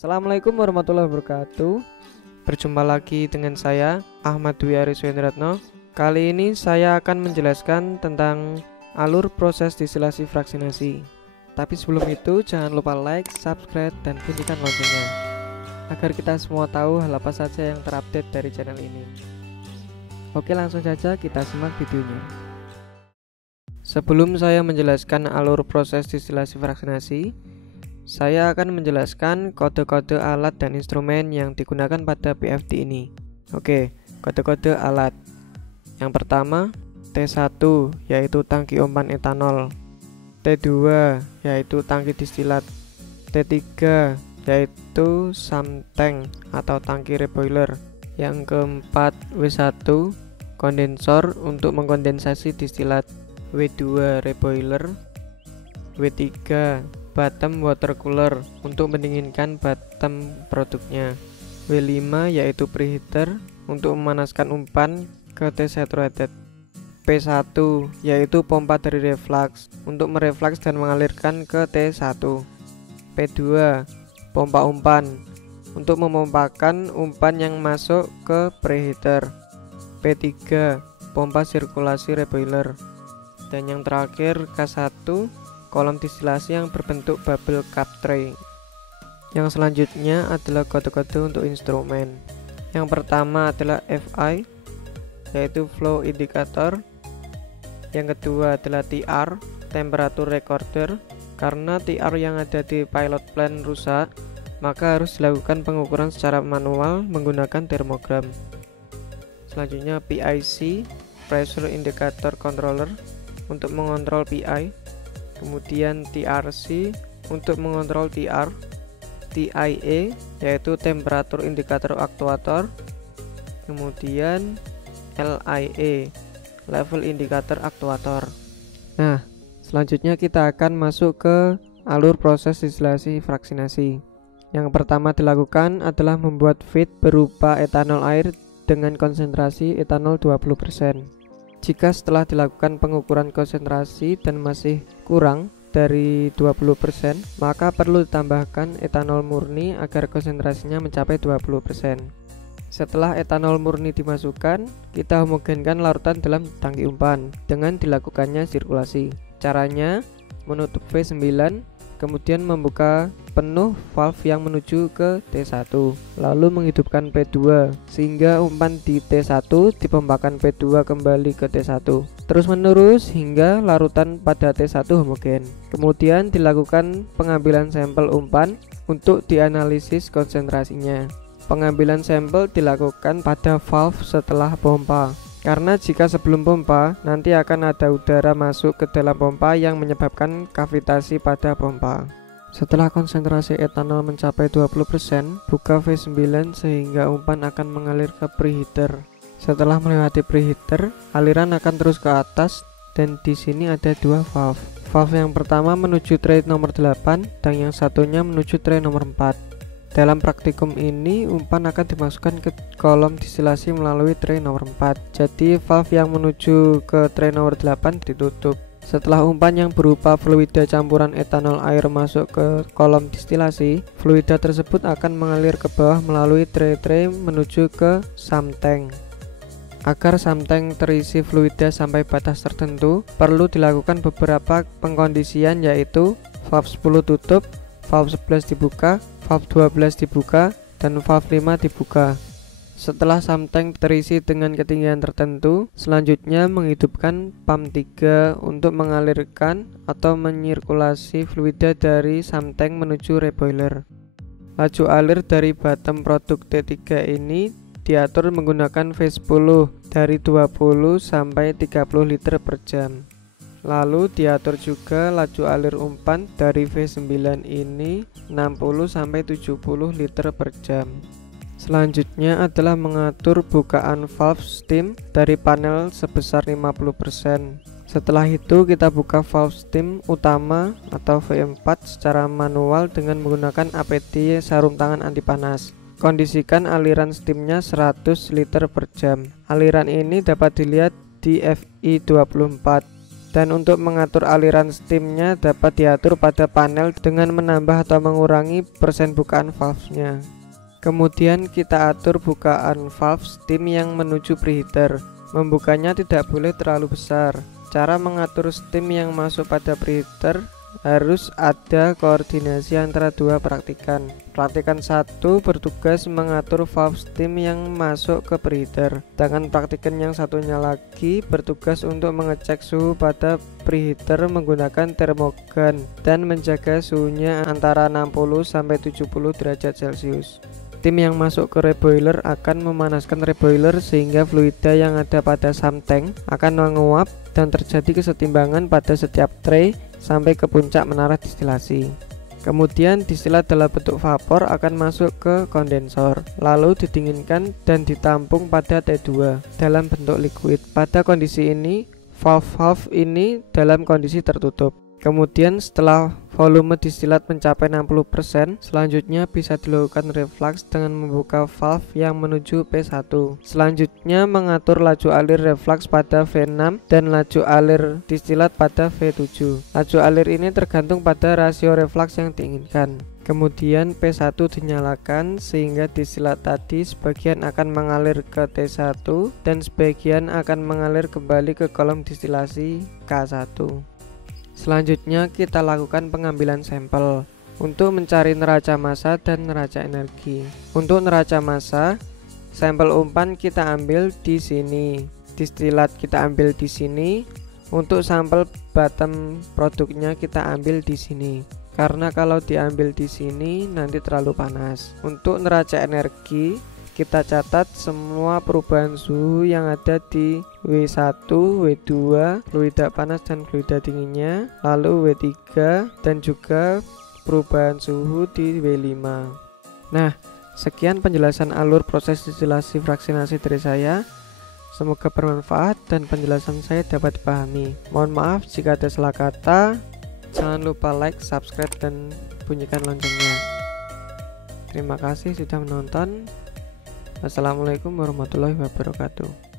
Assalamualaikum warahmatullahi wabarakatuh. Berjumpa lagi dengan saya Ahmad Dwi Ariswendratno. Kali ini saya akan menjelaskan tentang alur proses distilasi fraksinasi. Tapi sebelum itu jangan lupa like, subscribe, dan bunyikan loncengnya agar kita semua tahu hal apa saja yang terupdate dari channel ini. Oke, langsung saja kita simak videonya. Sebelum saya menjelaskan alur proses distilasi fraksinasi, saya akan menjelaskan kode-kode alat dan instrumen yang digunakan pada PFD ini. Oke, kode-kode alat. Yang pertama, T1 yaitu tangki umpan etanol, T2 yaitu tangki distilat, T3 yaitu sump tank atau tangki reboiler. Yang keempat, W1 kondensor untuk mengkondensasi distilat, W2 reboiler, W3 bottom water cooler untuk mendinginkan bottom produknya, W5 yaitu preheater untuk memanaskan umpan ke T-saturated, P1 yaitu pompa dari reflux untuk mereflux dan mengalirkan ke T1, P2 pompa umpan untuk memompakan umpan yang masuk ke preheater, P3 pompa sirkulasi reboiler, dan yang terakhir K1 kolom distilasi yang berbentuk bubble cap tray. Yang selanjutnya adalah kode-kode untuk instrumen. Yang pertama adalah FI yaitu flow indicator. Yang kedua adalah TR temperature recorder. Karena TR yang ada di pilot plant rusak, maka harus dilakukan pengukuran secara manual menggunakan termogram. Selanjutnya PIC pressure indicator controller untuk mengontrol PI. Kemudian TRC untuk mengontrol TR, TIA yaitu temperatur indikator aktuator, kemudian LIA level indikator aktuator. Nah, selanjutnya kita akan masuk ke alur proses distilasi fraksinasi. Yang pertama dilakukan adalah membuat feed berupa etanol air dengan konsentrasi etanol 20%. Jika setelah dilakukan pengukuran konsentrasi dan masih kurang dari 20%, maka perlu ditambahkan etanol murni agar konsentrasinya mencapai 20%. Setelah etanol murni dimasukkan, kita homogenkan larutan dalam tangki umpan dengan dilakukannya sirkulasi. Caranya, menutup V9, kemudian membuka penuh valve yang menuju ke T1, lalu menghidupkan P2 sehingga umpan di T1 dipompakan P2 kembali ke T1, terus menerus hingga larutan pada T1 homogen. Kemudian dilakukan pengambilan sampel umpan untuk dianalisis konsentrasinya. Pengambilan sampel dilakukan pada valve setelah pompa, karena jika sebelum pompa nanti akan ada udara masuk ke dalam pompa yang menyebabkan kavitasi pada pompa. Setelah konsentrasi etanol mencapai 20%, buka V9 sehingga umpan akan mengalir ke preheater. Setelah melewati preheater, aliran akan terus ke atas dan di sini ada dua valve. Valve yang pertama menuju tray nomor 8 dan yang satunya menuju tray nomor 4. Dalam praktikum ini, umpan akan dimasukkan ke kolom distilasi melalui tray nomor 4. Jadi valve yang menuju ke tray nomor 8 ditutup. Setelah umpan yang berupa fluida campuran etanol air masuk ke kolom distilasi, fluida tersebut akan mengalir ke bawah melalui tray-tray menuju ke sump tank. Agar sump tank terisi fluida sampai batas tertentu, perlu dilakukan beberapa pengkondisian, yaitu valve 10 tutup, valve 11 dibuka, valve 12 dibuka, dan valve 5 dibuka. Setelah sump tank terisi dengan ketinggian tertentu, selanjutnya menghidupkan pump 3 untuk mengalirkan atau menyirkulasi fluida dari sump tank menuju reboiler. Laju alir dari bottom produk T3 ini diatur menggunakan V10 dari 20 sampai 30 liter per jam. Lalu diatur juga laju alir umpan dari V9 ini 60 sampai 70 liter per jam. Selanjutnya adalah mengatur bukaan valve steam dari panel sebesar 50%. Setelah itu kita buka valve steam utama atau V4 secara manual dengan menggunakan APD sarung tangan anti panas. Kondisikan aliran steamnya 100 liter per jam. Aliran ini dapat dilihat di FI24. Dan untuk mengatur aliran steamnya dapat diatur pada panel dengan menambah atau mengurangi persen bukaan valve-nya. Kemudian kita atur bukaan valve steam yang menuju preheater. Membukanya tidak boleh terlalu besar. Cara mengatur steam yang masuk pada preheater harus ada koordinasi antara dua praktikan. Praktikan 1 bertugas mengatur valve steam yang masuk ke preheater, sedangkan praktikan yang satunya lagi bertugas untuk mengecek suhu pada preheater menggunakan termogan dan menjaga suhunya antara 60 sampai 70 derajat Celcius. Steam yang masuk ke reboiler akan memanaskan reboiler sehingga fluida yang ada pada sump tank akan menguap dan terjadi kesetimbangan pada setiap tray sampai ke puncak menara distilasi. Kemudian distilat dalam bentuk vapor akan masuk ke kondensor, lalu didinginkan dan ditampung pada T2 dalam bentuk liquid. Pada kondisi ini, valve ini dalam kondisi tertutup. Kemudian setelah volume distilat mencapai 60%, selanjutnya bisa dilakukan reflux dengan membuka valve yang menuju P1. Selanjutnya mengatur laju alir reflux pada V6 dan laju alir distilat pada V7. Laju alir ini tergantung pada rasio reflux yang diinginkan. Kemudian P1 dinyalakan sehingga distilat tadi sebagian akan mengalir ke T1 dan sebagian akan mengalir kembali ke kolom distilasi K1. Selanjutnya kita lakukan pengambilan sampel untuk mencari neraca massa dan neraca energi. Untuk neraca massa, sampel umpan kita ambil di sini, distilat kita ambil di sini. Untuk sampel bottom produknya kita ambil di sini. Karena kalau diambil di sini nanti terlalu panas. Untuk neraca energi kita catat semua perubahan suhu yang ada di W1, W2, fluida panas dan fluida dinginnya, lalu W3 dan juga perubahan suhu di W5. Nah, sekian penjelasan alur proses distilasi fraksinasi dari saya. Semoga bermanfaat dan penjelasan saya dapat dipahami. Mohon maaf jika ada salah kata. Jangan lupa like, subscribe, dan bunyikan loncengnya. Terima kasih sudah menonton. Wassalamualaikum warahmatullahi wabarakatuh.